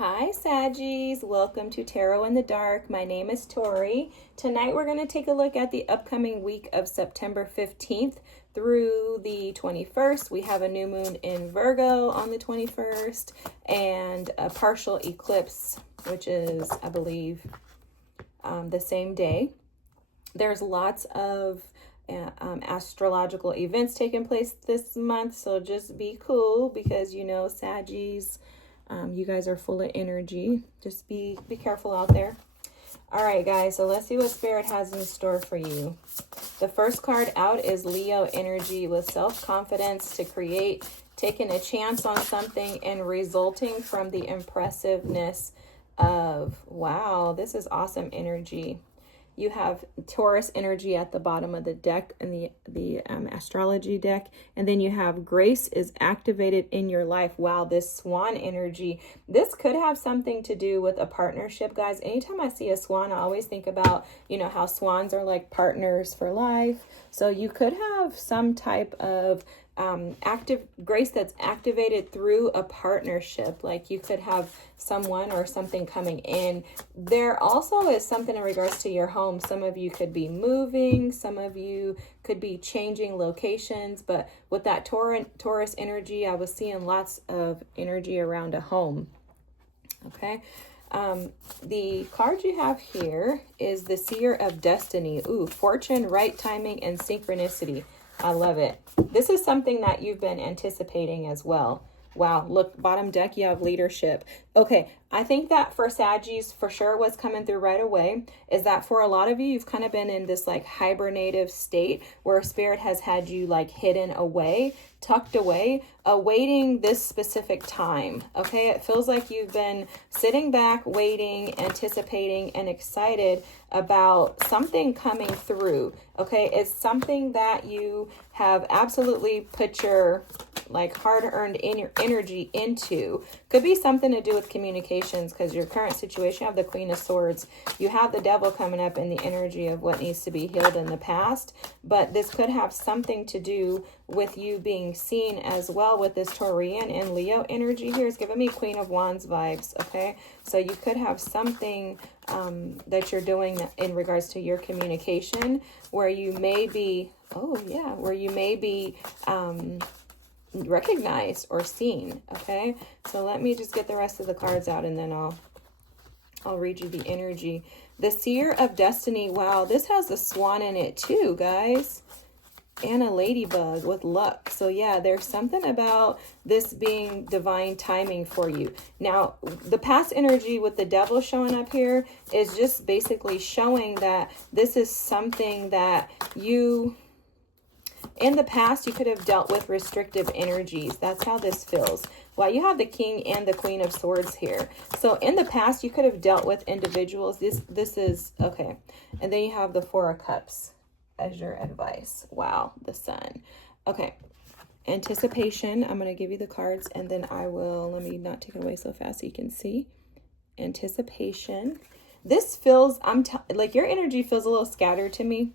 Hi Saggies, welcome to Tarot in the Dark. My name is Tori. Tonight we're going to take a look at the upcoming week of September 15th through the 21st. We have a new moon in Virgo on the 21st and a partial eclipse, which is, I believe, the same day. There's lots of astrological events taking place this month, so just be cool because you know Saggies, you guys are full of energy. Just be careful out there. All right, guys, so let's see what Spirit has in store for you. The first card out is Leo energy with self-confidence to create, taking a chance on something and resulting from the impressiveness of, wow, this is awesome energy. You have Taurus energy at the bottom of the deck in the astrology deck. And then you have grace is activated in your life. Wow, this swan energy. This could have something to do with a partnership, guys. Anytime I see a swan, I always think about, you know, how swans are like partners for life. So you could have some type of active grace that's activated through a partnership. Like you could have someone or something coming in. There also is something in regards to your home. Some of you could be moving, some of you could be changing locations, but with that Taurus energy, I was seeing lots of energy around a home. Okay. The card you have here is the Seer of Destiny. Ooh, fortune, right timing, and synchronicity. I love it. This is something that you've been anticipating as well. Wow, look, bottom deck, you have leadership. Okay, I think that for Saggies, for sure what's coming through right away is that for a lot of you, you've kind of been in this like hibernative state where Spirit has had you like hidden away, tucked away, awaiting this specific time. Okay, it feels like you've been sitting back, waiting, anticipating, and excited about something coming through. Okay, it's something that you have absolutely put your like hard-earned in your energy into. Could be something to do with communications because your current situation, you have the Queen of Swords, you have the Devil coming up in the energy of what needs to be healed in the past, but this could have something to do with you being seen as well with this Taurian and Leo energy here. Is giving me Queen of Wands vibes. Okay, so you could have something that you're doing in regards to your communication where you may be, where you may be recognized or seen. Okay, so let me just get the rest of the cards out and then I'll read you the energy. The Seer of Destiny. Wow, this has a swan in it too, guys, and a ladybug with luck. So yeah, there's something about this being divine timing for you. Now, the past energy with the Devil showing up here is just basically showing that this is something that you, in the past, you could have dealt with restrictive energies. That's how this feels. Well, you have the King and the Queen of Swords here. So in the past, you could have dealt with individuals. This is, okay. And then you have the Four of Cups as your advice. Wow, the Sun. Okay. Anticipation. I'm going to give you the cards and then I will, let me not take it away so fast so you can see. Anticipation. This feels, like your energy feels a little scattered to me.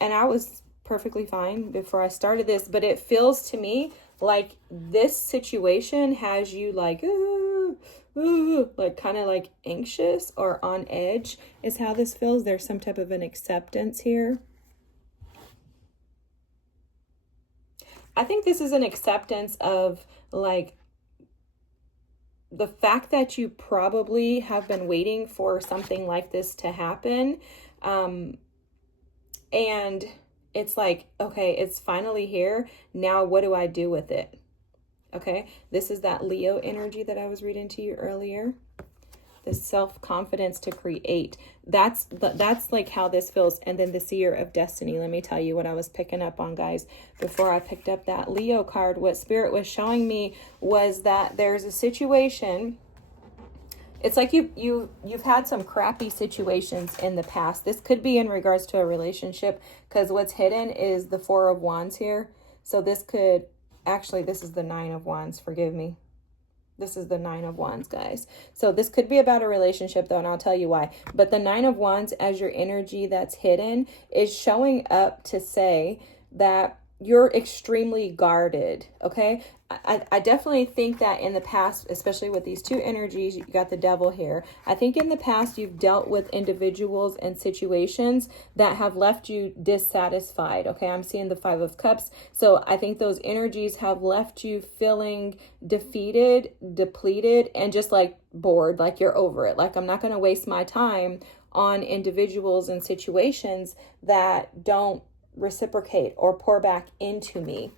And I was perfectly fine before I started this, but it feels to me like this situation has you like, like kind of like anxious or on edge is how this feels. There's some type of an acceptance here. I think this is an acceptance of like the fact that you probably have been waiting for something like this to happen. And it's like, okay, it's finally here. Now, what do I do with it? Okay, this is that Leo energy that I was reading to you earlier. The self-confidence to create. That's like how this feels. And then the Seer of Destiny. Let me tell you what I was picking up on, guys. Before I picked up that Leo card, what Spirit was showing me was that there's a situation. It's like you've had some crappy situations in the past. This could be in regards to a relationship because what's hidden is the Four of Wands here. So this could, actually, this is the Nine of Wands. Forgive me. This is the Nine of Wands, guys. So this could be about a relationship though, and I'll tell you why. But the Nine of Wands as your energy that's hidden is showing up to say that you're extremely guarded, okay? I definitely think that in the past, especially with these two energies, you got the devil here. I think in the past you've dealt with individuals and situations that have left you dissatisfied, okay? I'm seeing the Five of Cups. So I think those energies have left you feeling defeated, depleted, and just like bored, like you're over it. Like, I'm not going to waste my time on individuals and situations that don't reciprocate or pour back into me.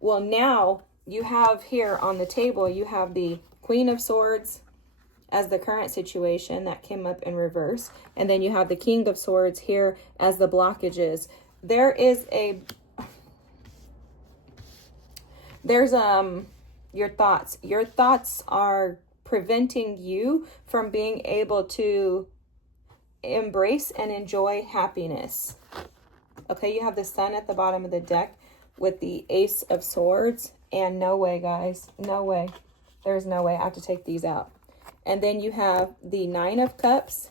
Well, now you have here on the table, you have the Queen of Swords as the current situation that came up in reverse. And then you have the King of Swords here as the blockages. There's your thoughts. Your thoughts are preventing you from being able to embrace and enjoy happiness. Okay, you have the Sun at the bottom of the deck with the Ace of Swords. And no way, guys. No way. There's no way. I have to take these out. And then you have the Nine of Cups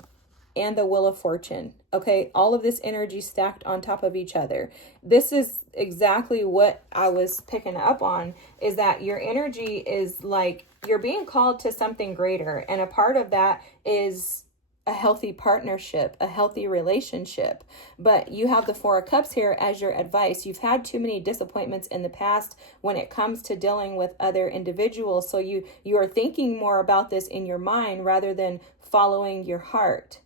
and the Wheel of Fortune. Okay, all of this energy stacked on top of each other. This is exactly what I was picking up on, is that your energy is like you're being called to something greater. And a part of that is a healthy partnership, a healthy relationship. But you have the Four of Cups here as your advice. You've had too many disappointments in the past when it comes to dealing with other individuals. So you are thinking more about this in your mind rather than following your heart.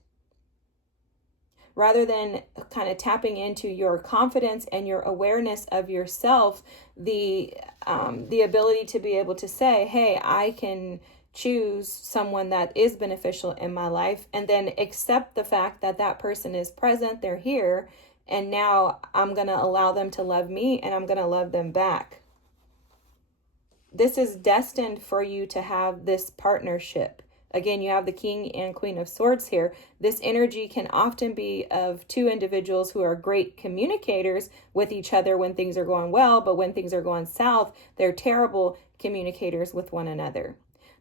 Rather than kind of tapping into your confidence and your awareness of yourself, the ability to be able to say, hey, I can choose someone that is beneficial in my life, and then accept the fact that that person is present, they're here, and now I'm going to allow them to love me and I'm going to love them back. This is destined for you to have this partnership. Again, you have the King and Queen of Swords here. This energy can often be of two individuals who are great communicators with each other when things are going well, but when things are going south, they're terrible communicators with one another.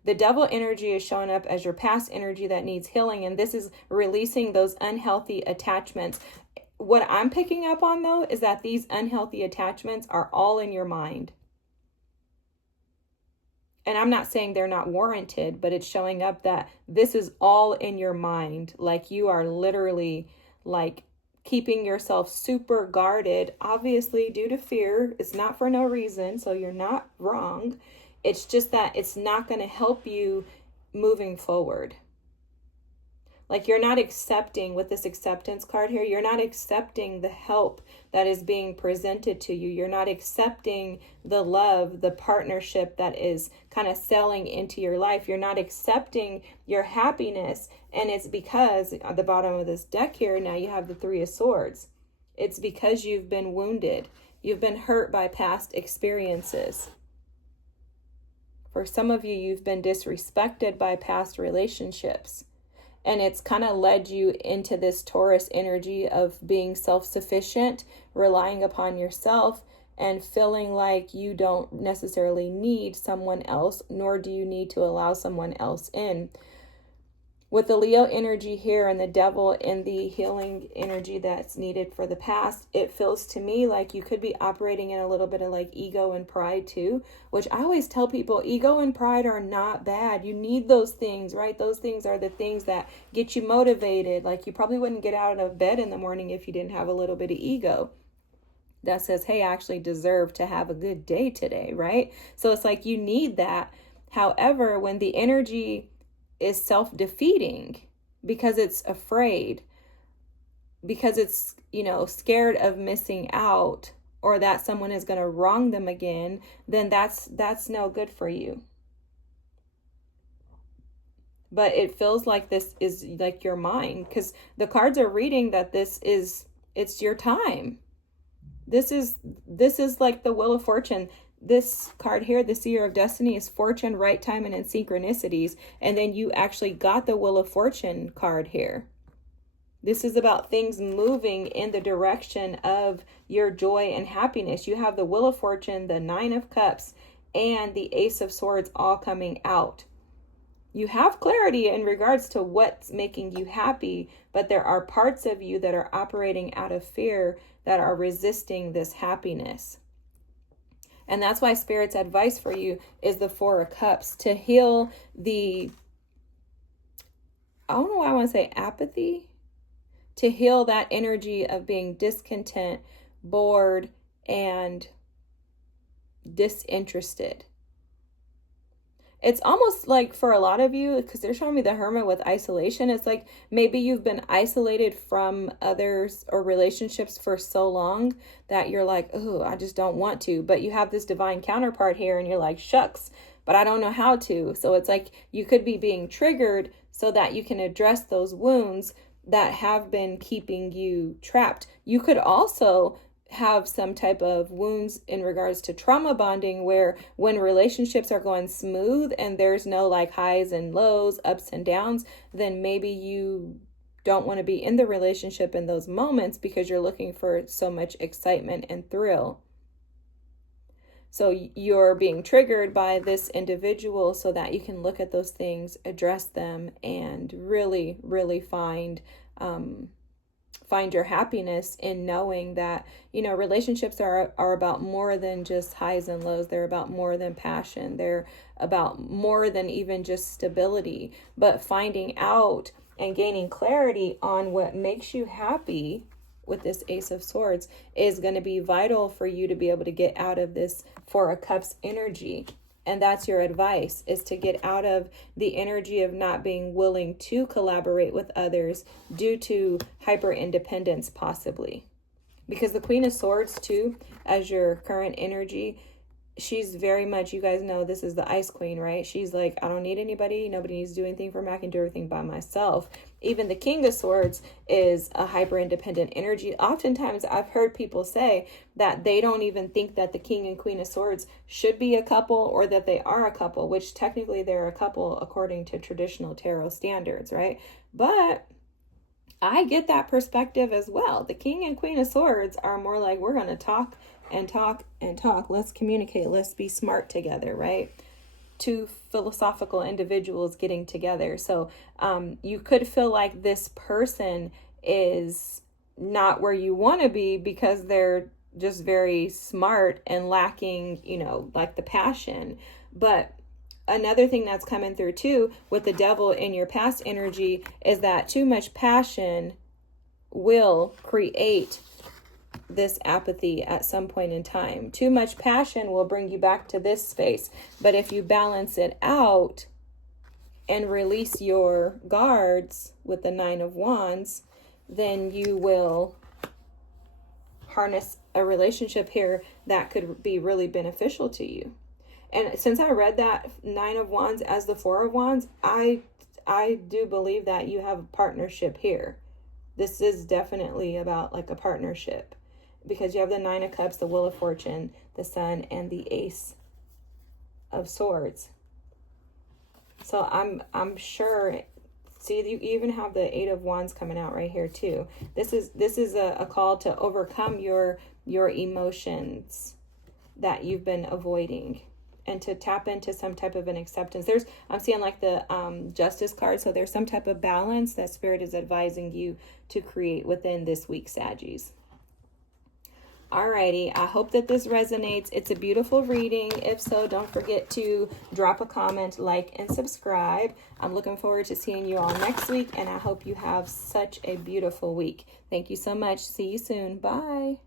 The Devil energy is showing up as your past energy that needs healing, and this is releasing those unhealthy attachments. What I'm picking up on, though, is that these unhealthy attachments are all in your mind. And I'm not saying they're not warranted, but it's showing up that this is all in your mind. Like, you are literally like keeping yourself super guarded, obviously due to fear. It's not for no reason, so you're not wrong. It's just that it's not going to help you moving forward. Like, you're not accepting, with this acceptance card here, you're not accepting the help that is being presented to you. You're not accepting the love, the partnership that is kind of selling into your life. You're not accepting your happiness. And it's because at the bottom of this deck here, now you have the Three of Swords. It's because you've been wounded. You've been hurt by past experiences. For some of you, you've been disrespected by past relationships. And it's kind of led you into this Taurus energy of being self-sufficient, relying upon yourself, and feeling like you don't necessarily need someone else, nor do you need to allow someone else in. With the Leo energy here and the Devil and the healing energy that's needed for the past, it feels to me like you could be operating in a little bit of like ego and pride too, which I always tell people, ego and pride are not bad. You need those things, right? Those things are the things that get you motivated. Like, you probably wouldn't get out of bed in the morning if you didn't have a little bit of ego that says, hey, I actually deserve to have a good day today, right? So it's like you need that. However, when the energy is self-defeating because it's afraid, because it's, scared of missing out, or that someone is going to wrong them again, then that's no good for you. But it feels like this is like your mind, because the cards are reading that it's your time. This is like the Wheel of Fortune. This card here, the Seer of Destiny, is fortune, right timing, and synchronicities. And then you actually got the Wheel of Fortune card here. This is about things moving in the direction of your joy and happiness. You have the Wheel of Fortune, the Nine of Cups, and the Ace of Swords all coming out. You have clarity in regards to what's making you happy, but there are parts of you that are operating out of fear that are resisting this happiness. And that's why Spirit's advice for you is the Four of Cups, to heal the, I don't know why I want to say apathy, to heal that energy of being discontent, bored, and disinterested. It's almost like for a lot of you, because they're showing me the Hermit with isolation, it's like maybe you've been isolated from others or relationships for so long that you're like, oh, I just don't want to. But you have this divine counterpart here and you're like, shucks, but I don't know how to. So it's like you could be being triggered so that you can address those wounds that have been keeping you trapped. You could also have some type of wounds in regards to trauma bonding, where when relationships are going smooth and there's no like highs and lows, ups and downs, then maybe you don't want to be in the relationship in those moments because you're looking for so much excitement and thrill. So you're being triggered by this individual so that you can look at those things, address them, and really, really find your happiness in knowing that, you know, relationships are about more than just highs and lows. They're about more than passion. They're about more than even just stability. But finding out and gaining clarity on what makes you happy with this Ace of Swords is going to be vital for you to be able to get out of this Four of Cups energy. And that's your advice, is to get out of the energy of not being willing to collaborate with others due to hyper independence, possibly. Because the Queen of Swords too, as your current energy, she's very much, you guys know this is the Ice Queen, right? She's like, I don't need anybody. Nobody needs to do anything for me. I can do everything by myself. Even the King of Swords is a hyper independent energy. Oftentimes I've heard people say that they don't even think that the King and Queen of Swords should be a couple, or that they are a couple, which technically they're a couple according to traditional tarot standards, right? But I get that perspective as well. The King and Queen of Swords are more like, we're going to talk and talk and talk. Let's communicate. Let's be smart together, right? Two philosophical individuals getting together. So you could feel like this person is not where you want to be because they're just very smart and lacking, you know, like the passion. But another thing that's coming through too with the Devil in your past energy is that too much passion will create this apathy at some point in time. Too much passion will bring you back to this space. But if you balance it out and release your guards with the Nine of Wands, then you will harness a relationship here that could be really beneficial to you. And since I read that Nine of Wands as the Four of Wands, I do believe that you have a partnership here. This is definitely about like a partnership, because you have the Nine of Cups, the Wheel of Fortune, the Sun, and the Ace of Swords. So I'm sure. See, you even have the Eight of Wands coming out right here too. This is a call to overcome your emotions that you've been avoiding, and to tap into some type of an acceptance. I'm seeing like the Justice card. So there's some type of balance that Spirit is advising you to create within this week, Saggies. Alrighty, I hope that this resonates. It's a beautiful reading. If so, don't forget to drop a comment, like, and subscribe. I'm looking forward to seeing you all next week, and I hope you have such a beautiful week. Thank you so much. See you soon. Bye.